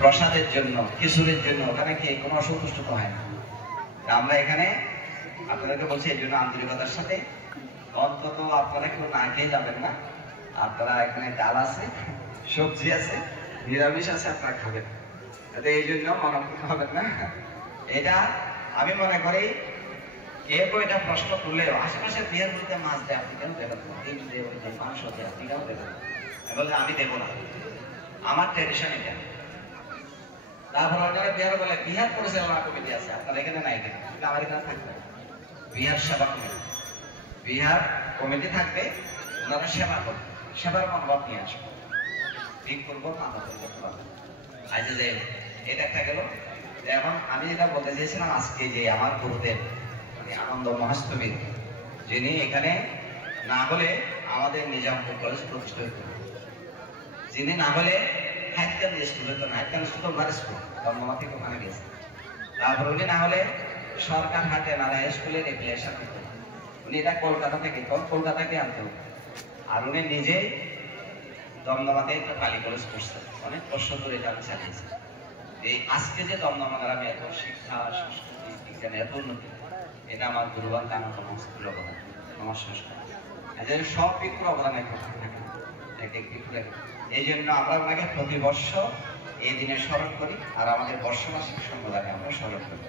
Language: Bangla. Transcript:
প্রসাদের জন্য, খিচুড়ির জন্য ওখানে খেয়ে কোনো অসন্তুষ্ট তো হয় না। আমরা এখানে আপনাদেরকে বলছি এই জন্য আন্তরিকতার সাথে, অন্তত আপনারা কেউ না খেয়ে যাবেন না। আপনারা এখানে ডাল আছে, সবজি আছে, নিরামিষ আছে, আপনারা খাবেন। এই জন্য মনে হবেন না। এটা আমি মনে করি কেউ এটা প্রশ্ন তুললেও আশেপাশে বিয়ের মধ্যে মাছ দেয়, আপনি কেন দেবেন না? ডিম দেব, মাংস দেয়, আপনি কেন দেবেন? বললে আমি দেবো না, আমার ট্রেডিশন এটা। তারপর ওনারা বিহার বলে বিহার পরিচালনা কমিটি আছে, আপনার এখানে নাই কেন? আমার এখানে থাকবে বিহার সেবা কমিটি, বিহার কমিটি থাকবে, ওনারা সেবা করবে, সেবার মনোভাব নিয়ে আসবে, ঠিক করবো না করতে পারবো। আজ যে এটা একটা গেল। এখন আমি যেটা বলতে চেয়েছিলাম, আজকে যে আমার গুরুদেব আনন্দ মহাস্তবী, যিনি এখানে না হলে আমাদের নিজামপুর কলেজ প্রতিষ্ঠা হইত, যিনি না হলে হাইটকান স্কুল হইতো না, হাইটকান স্কুল তো ওনার স্কুল, দমদমা থেকে ওখানে গেছে। তারপর উনি না হলে সরকার হাটে নারায়ণ স্কুলের এপ্লিকেশন হইত, উনি এটা কলকাতা থেকে, কলকাতাকে আনতে হতো। আর উনি নিজেই দমদমাতে একটা কালী কলেজ করছেন, অনেক বছর ধরে এটা আমি চালিয়েছি। এই আজকে যে দমদমা গ্রামে এত শিক্ষা, সংস্কৃতি, বিজ্ঞানে এত উন্নতি, এটা আমার গুরুবান আনন্দ মহাস্তবীর অবদান, আমার সংস্কার। সব বিক্ষুর অবদানের কথা থাকে, এই জন্য আমরা ওনাকে প্রতি বর্ষ এই দিনে স্মরণ করি, আর আমাদের বর্ষবার্ষিক সম্প্রদায়ে আমরা স্মরণ করি।